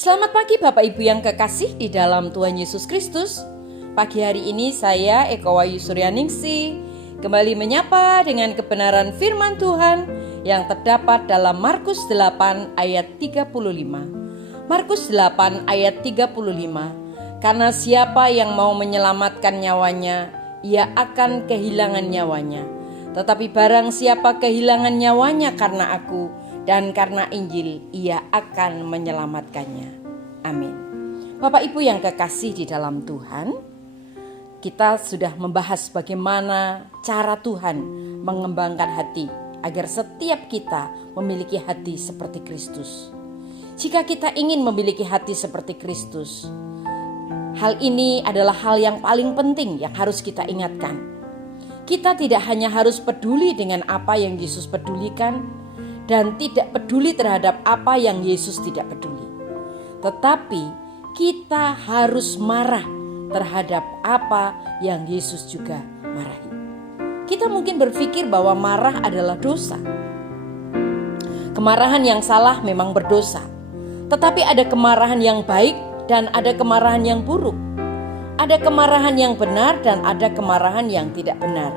Selamat pagi Bapak Ibu yang kekasih di dalam Tuhan Yesus Kristus. Pagi hari ini saya Eko Wayu Suryaningsih kembali menyapa dengan kebenaran firman Tuhan yang terdapat dalam Markus 8 ayat 35. Markus 8 ayat 35. Karena siapa yang mau menyelamatkan nyawanya, ia akan kehilangan nyawanya. Tetapi barang siapa kehilangan nyawanya karena aku dan karena Injil, ia akan menyelamatkannya. Amin. Bapak Ibu yang kekasih di dalam Tuhan, kita sudah membahas bagaimana cara Tuhan mengembangkan hati agar setiap kita memiliki hati seperti Kristus. Jika kita ingin memiliki hati seperti Kristus, hal ini adalah hal yang paling penting yang harus kita ingatkan. Kita tidak hanya harus peduli dengan apa yang Yesus pedulikan dan tidak peduli terhadap apa yang Yesus tidak peduli. Tetapi kita harus marah terhadap apa yang Yesus juga marahi. Kita mungkin berpikir bahwa marah adalah dosa. Kemarahan yang salah memang berdosa. Tetapi ada kemarahan yang baik dan ada kemarahan yang buruk. Ada kemarahan yang benar dan ada kemarahan yang tidak benar.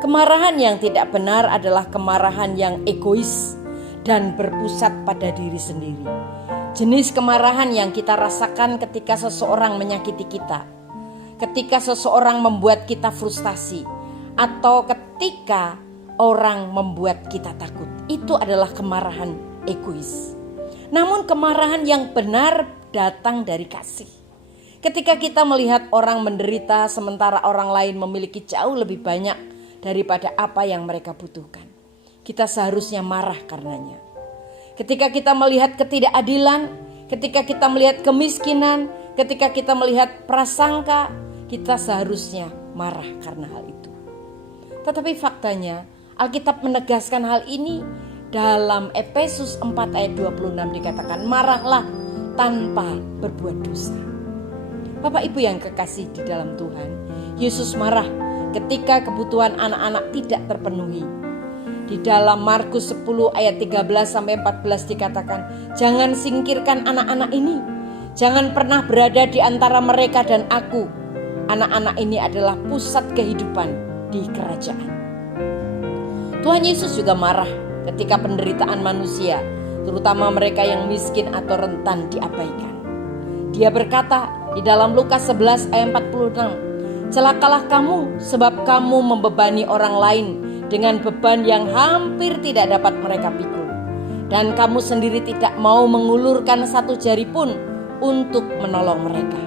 Kemarahan yang tidak benar adalah kemarahan yang egois dan berpusat pada diri sendiri. Jenis kemarahan yang kita rasakan ketika seseorang menyakiti kita, ketika seseorang membuat kita frustasi, atau ketika orang membuat kita takut. Itu adalah kemarahan egois. Namun kemarahan yang benar datang dari kasih. Ketika kita melihat orang menderita sementara orang lain memiliki jauh lebih banyak daripada apa yang mereka butuhkan, kita seharusnya marah karenanya. Ketika kita melihat ketidakadilan, ketika kita melihat kemiskinan, ketika kita melihat prasangka, kita seharusnya marah karena hal itu. Tetapi faktanya Alkitab menegaskan hal ini. Dalam Efesus 4 ayat 26 dikatakan, marahlah tanpa berbuat dosa. Bapak Ibu yang kekasih di dalam Tuhan, Yesus marah ketika kebutuhan anak-anak tidak terpenuhi. Di dalam Markus 10 ayat 13-14 dikatakan, jangan singkirkan anak-anak ini. Jangan pernah berada di antara mereka dan aku. Anak-anak ini adalah pusat kehidupan di kerajaan. Tuhan Yesus juga marah ketika penderitaan manusia, terutama mereka yang miskin atau rentan, diabaikan. Dia berkata di dalam Lukas 11 ayat 46, celakalah kamu sebab kamu membebani orang lain dengan beban yang hampir tidak dapat mereka pikul. Dan kamu sendiri tidak mau mengulurkan satu jari pun untuk menolong mereka.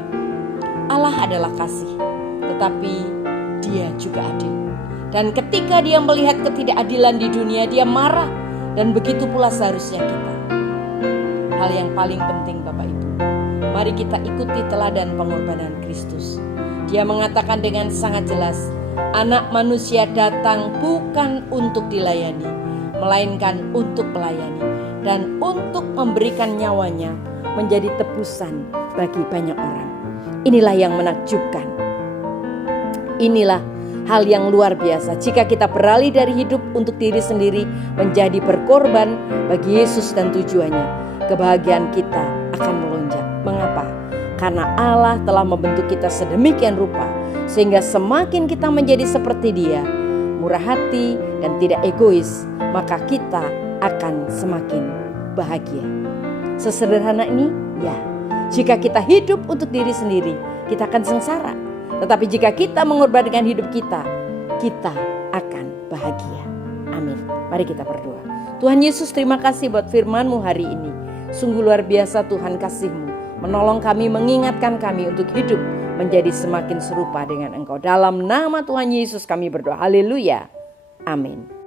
Allah adalah kasih, tetapi Dia juga adil. Dan ketika Dia melihat ketidakadilan di dunia, Dia marah. Dan begitu pula seharusnya kita. Hal yang paling penting Bapak Ibu, mari kita ikuti teladan pengorbanan Kristus. Dia mengatakan dengan sangat jelas, Anak manusia datang bukan untuk dilayani, melainkan untuk melayani dan untuk memberikan nyawanya menjadi tebusan bagi banyak orang. Inilah yang menakjubkan. Inilah hal yang luar biasa jika kita beralih dari hidup untuk diri sendiri menjadi berkorban bagi Yesus dan tujuannya. Kebahagiaan kita akan melonjak. Mengapa? Karena Allah telah membentuk kita sedemikian rupa sehingga semakin kita menjadi seperti Dia, murah hati dan tidak egois, maka kita akan semakin bahagia. Sesederhana ini? Ya. Jika kita hidup untuk diri sendiri, kita akan sengsara. Tetapi jika kita mengorbankan hidup kita, kita akan bahagia. Amin. Mari kita berdoa. Tuhan Yesus, terima kasih buat firman-Mu hari ini. Sungguh luar biasa Tuhan kasih-Mu, menolong kami, mengingatkan kami untuk hidup menjadi semakin serupa dengan Engkau. Dalam nama Tuhan Yesus kami berdoa. Haleluya. Amin.